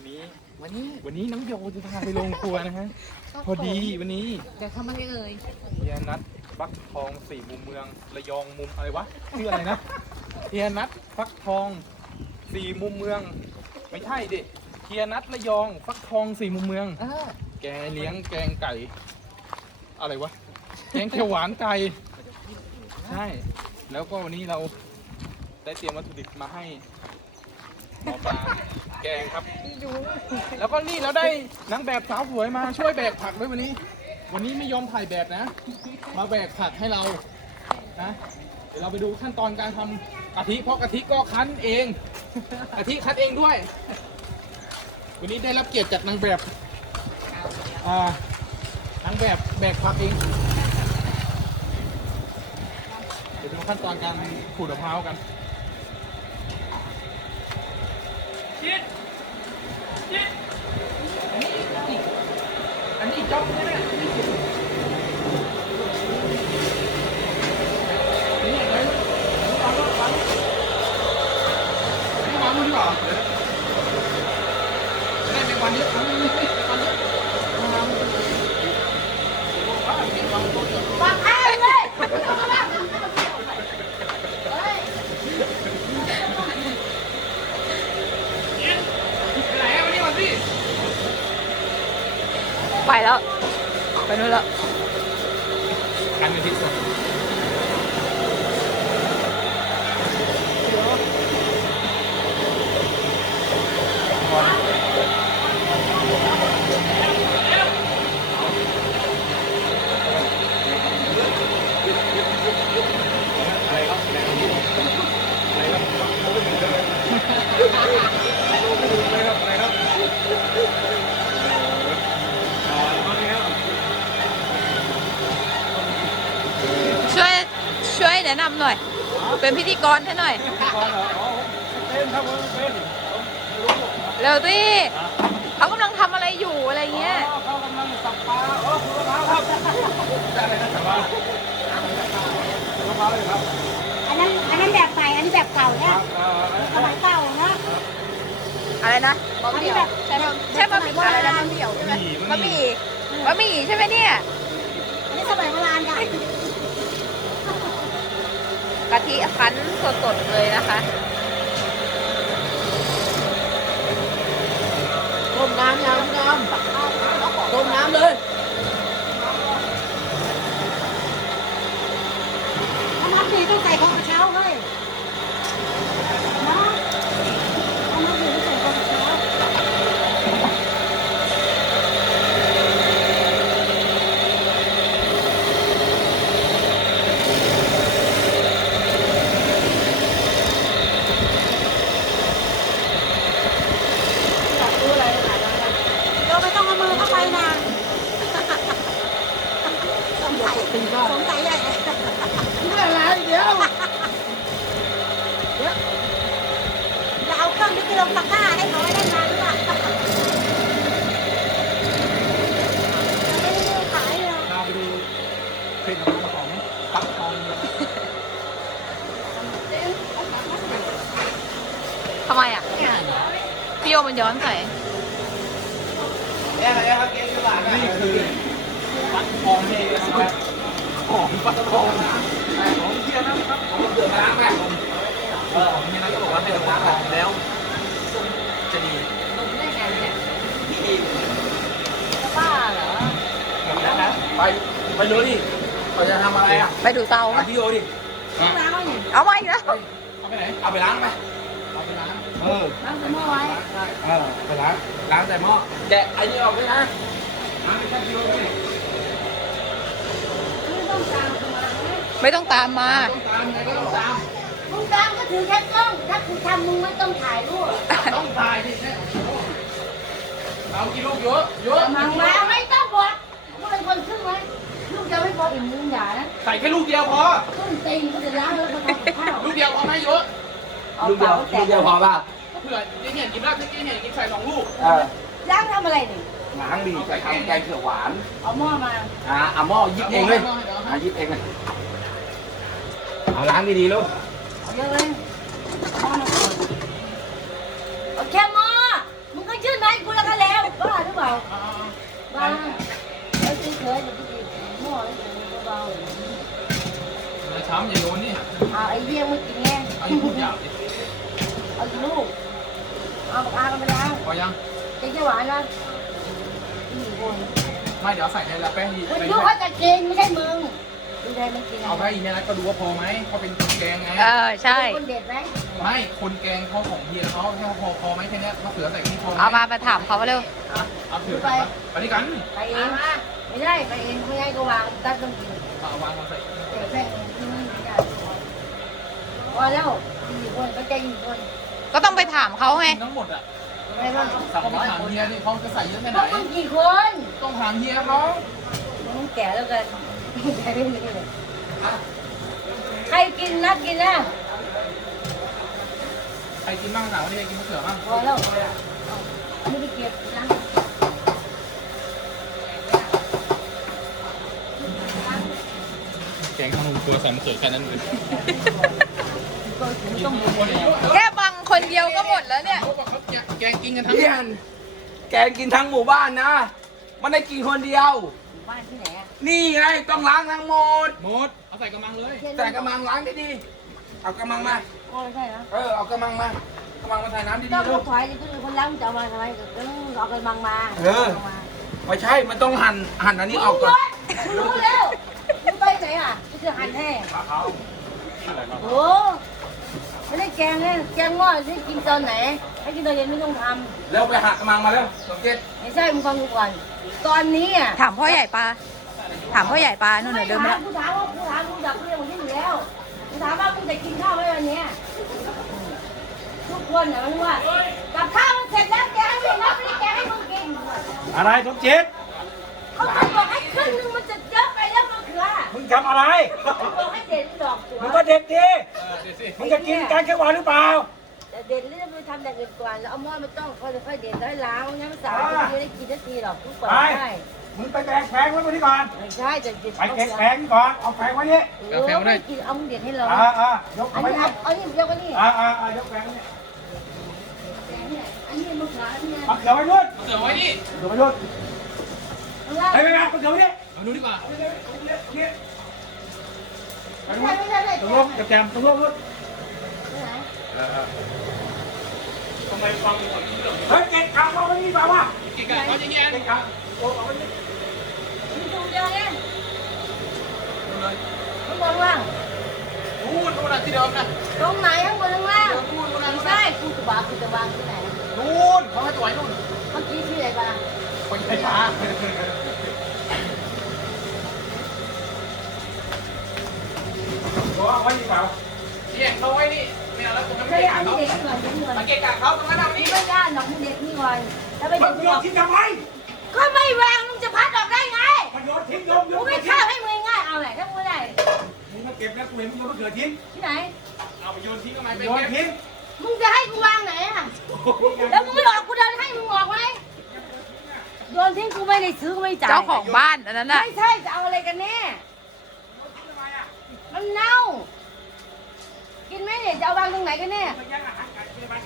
วันนี้ วันนี้วันนี้น้องโยจะพาไปโรงครัวนะฮะ พอดีวันนี้เดี๋ยวทำอะไรเอ่ยเฮียนัทฟักทองสี่มุมเมืองระยองมุมอะไรวะชื่ออะไรนะเฮียนัทฟักทองสี่มุมเมือง ไม่ใช่ดิเฮียนัทระยองฟักทองสี่มุมเมือง เออแกเลี้ยงแกงไก่ อะไรวะแกงเขียวหวานไก่ใช่ แล้วก็วันนี้เราได้เตรียมวัตถุดิบมาให้หมอปลา แกงครับ แล้วก็นี่เราได้นางแบบสาวสวยมาช่วยแบกผักด้วยวันนี้ วันนี้ไม่ยอมถ่ายแบบนะ มาแบกผักให้เรานะเดี๋ยวเราไปดูขั้นตอนการทำกะทิเพราะกะทิก็คั้นเองกะทิคั้นเองด้วย วันนี้ได้รับเกียรติจากนางแบบอ่านางแบบแบกผักเอง เดี๋ยวดูขั้นตอนการขูดมะพร้าวกัน อันนี้อีกจ๊อบใช่ไหมนี่อะไรวางวางนี่วางมือดีกว่าจะได้เป็นวันเยอะวันเยอะวันเยอะวางวางวาง ปากข้าวเลย ไปไหนอะวันนี้วันที่ ไปแล้ว ไปนู่นแล้ว การเป็นพิษสดอะไรครับ ช่วยช่วยแนะนำหน่อย เป็นพิธีกรให้หน่อยก่อนเหรออ๋อผมเป็นครับผมเป็นเร็วสิเขากำลังทำอะไรอยู่อะไรเงี้ย อ๋อเขากำลังสับปลาอ๋อคุณมะพร้าวครับได้อะไรนะสับปลาคุณมะพร้าวเลยครับอันนั้นอันนั้นแบบใหม่อันนี้แบบเก่าคเนี่รัยบเอ่อสมัยเก่าเนาะอะไรนะบะหอันมี่นี้แบบใช่ไหมใช่บะหมี่อะไรนะบะหมี่ใช่ไหมบะหมี่บะหมี่ใช่ไหมเนี่ย อันนี้สมัยโบราณค่ะ กะทิคั้นสดๆเลยนะคะต้มน้ำยังน้ำต้มน้ำเลย ถ้าน้ำดีต้องใส่ของกระเช้าเลยเนาะถ้าน้ำดีต้องใส่ของกระเช้า เราไม่ต้องเอามือเข้าไปนะสง สัยสงสัยใหญ่เลยเรื่องอะไรเดี๋ยวจะเอาเครื่องนี้ไปลงตะกร้าให้เขาได้นานหรือเปล่าไม่ได้ดูขายเลย เราไปดูผลิตภัณฑ์ของฟักทอง ทำไมอะ พี่โยมันย้อนใส่ เนี่ยอะไรครับเกมที่บ้าน นี่คือฟักทองนี่นะครับ ของฟักทองของเทียนนะครับของเดือดล้างไหมเออของเทียนะก็บอกว่าให้เราล้างออกแล้วจะดีบ้าเหรอหมดแล้วนะไปไปดูดิเขาจะทำอะไรอะไปดูเตาอาพี่โยดิล้างไว้นี่เอามาอีกแล้วเอาไปไหนเอาไปล้างไหมเอาไปล้างเออล้างใส่หม้อไว้เออไปล้างล้างแต่หม้อแกะไอ้นี่ออกด้วยนะล้างไปแค่กิโลนี่ไม่ต้องตามมา ไม่ต้องตามมาต้องตามไงก็ต้องตาม มึงตามก็ถือแค่กล้อง ถ้ากูทำมึงไม่ต้องถ่ายรูปต้องถ่ายดิเนี่ยเอากี่ลูกเยอะเยอะมึงมาไม่ต้องบอกมึงเป็นคนขึ้นไหมลูกจะไม่พออิ่มมึงอย่านะใส่แค่ลูกเดียวพอขึ้นตีนก็จะล้างแล้วก็ทำกับข้าวลูกเดียวพอไหมเยอะเอาลูกเดียวเต๋าลูกเดียวพอป่ะเผื่อเจ๊เห็นกินแล้วเจ๊เห็นกินใส่สองลูกเออล้างทำอะไรนี่ล้างดีไปทำแกงเขียวหวาน เอาหม้อมา อ่าเอาหม้อยิบเองเลยอ่ายิบเองเลย เอาล้างดีๆลูกเอาเยอะเลยหม้อมาก่อนเอาแค่หม้อมึงก็ยื่นไม้บ้างแล้วเฉยๆแบบที่หม้อแล้วเบาอย่าช้ำอย่าโดนนี่ๆเอาไอ้เยี่ยงไม่กินไงเอาอีกพูดหยาบดิเอาอีกลูกเอาปากกากันไปล้างพอยังเจ๊จะหวานนะอีกคนไม่เดี๋ยวใส่ในละแป้งอีกมึงดูเขาจะกินไม่ใช่มึง ดูใครมันกินเอาไปอีกเนี่ยนะก็ดูว่าพอไหมเขาเป็นคนแกงไงเออใช่ คนเด็ดไหมไม่คนแกงเขาของเฮียเขาแค่พอพอไหมแค่เนี้ยมะเขือใส่แค่นี้พอไหมเอามามาถามเขาเร็ว เอาเถือะไปไปด้วยกันไปเองไม่ได้ไปเองไม่ได้ก็วางตัดต้องกินเอาวางมาใส่เด็กแม่ที่นี่ไม่ได้พอแล้วอีกคนก็ใจอีกคนก็ต้องไปถามเขาไงทั้งหมดอะอะไรบ้างสั่งมาถามเฮียนี่เขาจะใส่เยอะแค่ไหพนวกมึงกี่คนต้องถามเฮียเขามึงแก่แล้วกันแก่ไม่มีเลย ใครกินนักกินนะใครกินบ้างถามว่าใครกินมะเขือบ้างพอแล้วไม่ได้เก็บนะแกงขนมตัวใส่มะเขือแค่นั้นเลยก็ต้องแค่บังคนเดียวก็หมดแล้วเนี่ยเขาบอกเขาแกงกินกันทั้งเพี้ยนแกกินทั้งหมู่บ้านนะ มันได้กินคนเดียว บ้านที่ไหนอะนี่ไงต้องล้างทั้งหมด หมด เอาใส่กระมังเลยแต่กระมังล้างดีๆเอากระมังมาอ๋อใช่เหรอเออเอากระมังมากระมังมาใส่น้ำดีต้องๆลูมากถอยจะคือคนล้างจะเอามาทำไมก็ต้องเอากระมังมาไม่ใช่ มันต้องหั่นหั่นอันนี้ออกมึก่อนงรู้แล้วมึงไปไหนอะกูจะหั่นให้โอ้ไม่ได้แกงเลยแกงหม้อที่กินตอนไหน ให้กินตอนเย็นไม่ต้องทแล้วไปหักกระมังมาแล้วสมเจ็ดำไม่ใช่มึงฟังกูก่อน ตอนนี้อะถามพ่อใหญ่ปลาถามพ่อใหญ่ปลานู่นน่ะเดิมไม่แล้วถามกูถามว่ากูถามกูอยากเรียนวันนี้อยู่แล้วกูถามว่ากูจะกินข้าวไหมวันเนี้ยทุกคนเนี่ยมันว่ากับข้าวมันเสร็จแล้วแกให้มึงรับไม่ได้แกให้มึงกินอะไรสมจิตเขาเคยบอกให้ครึ่งนึงมันจะเยอะไปแล้วมะเขือมึงทำอะไร บอกให้เด็ดดอกตัวมึงก็เด็ดดิเออเดี๋ยวสิมึงจะกินแกงเขียวหวานหรือเปล่าแต่ เด็ดเรื่องไปทำอย่างอื่นก่อนแล้วเอาหม้อไม่ต้องค่อยค่อยเด็ดแล้วล้างงั้นมันสาวไม่ได้กินทันทีหรอกทุกคนได้มึงไปแบกแผงไว้ตรงนี้ก่อน ไม่ใช่จะเด็ดไปเก็บแผงก่อน เอาแผงไว้นี่เออไม่กินเอามึงเด็ดให้เราอ่าอ่ายกอัเอานไว้นี้นี่เอานี่เดียวกันนี่อ่าอ่าอ่ายกแผงไว้นี่อันนี้มะเขืออันนี้มะเขือไว้นู่นมะเขือไว้นี่เขือไว้นู่นไปไปไปมะเขือไว้นี่เอาดูดีกว่านี่ไม่ใช่ไม่ใช่ไม่ตรงใช่ลงจะแจมตรงลงนู่น ทำไมฟังอยู่ฝั่งนี้เหรอเฮ้ยเก็บขาเอาไว้นี่เปล่าวะกินกันเขาอย่างเงี้ยเก็บขาโอ้เอาไว้นี่ดูเดียวเนี่ยข้างบนว่างนู่นนู่นน่ะที่เดิมนะตรงไหนข้างบนข้างล่างไม่ใช่กูจะวางกูจะวางที่ไหนนู่นเขาให้ตัวไว้นู่นเมื่อกี้ที่ไหนบ้างคนไฟฟ้าโอ้เอาไว้นี่เปล่าเนี่ยเขาไว้นี่ ไม่เอาแล้วตรงนั้นไม่ไม่ได้ได้อันเขานี้เด็กก่อนเด็กก่อนสังเกตการเขาตรงนั้นเอานี่นี่ไม่ได้หนอกมึงเด็กนี่ก่อนแล้วไปมัเด็นกโยก่อนนทิ้งทำไมก็ไม่วางมึงจะพัดออกได้ไงมันโยนทิ้งโยนโยกูนไม่ทิ้งข้าวให้มึงง่ายเอาไหนถ้ามึงได้มึงมาเก็บนะกูเห็นมึงโยนมะเขือทิ้งที่ไหน เอาไปโยนทิ้งทำไมไปโยนเก็บทิ้งมึงจะให้กูวางไหนอะ แล้วมึงไม่หลอกกูเดินให้มึงออกไหมโยนทิ้งกูไม่ได้ซื้อกูไม่จ่ายเจ้าของบ้านอันนั้นน่ะไม่ใช่จะเอาอะไรกันแน่ มันเน่า กินไหมเนี่ยจะเอาวางตรงไหนกันแน่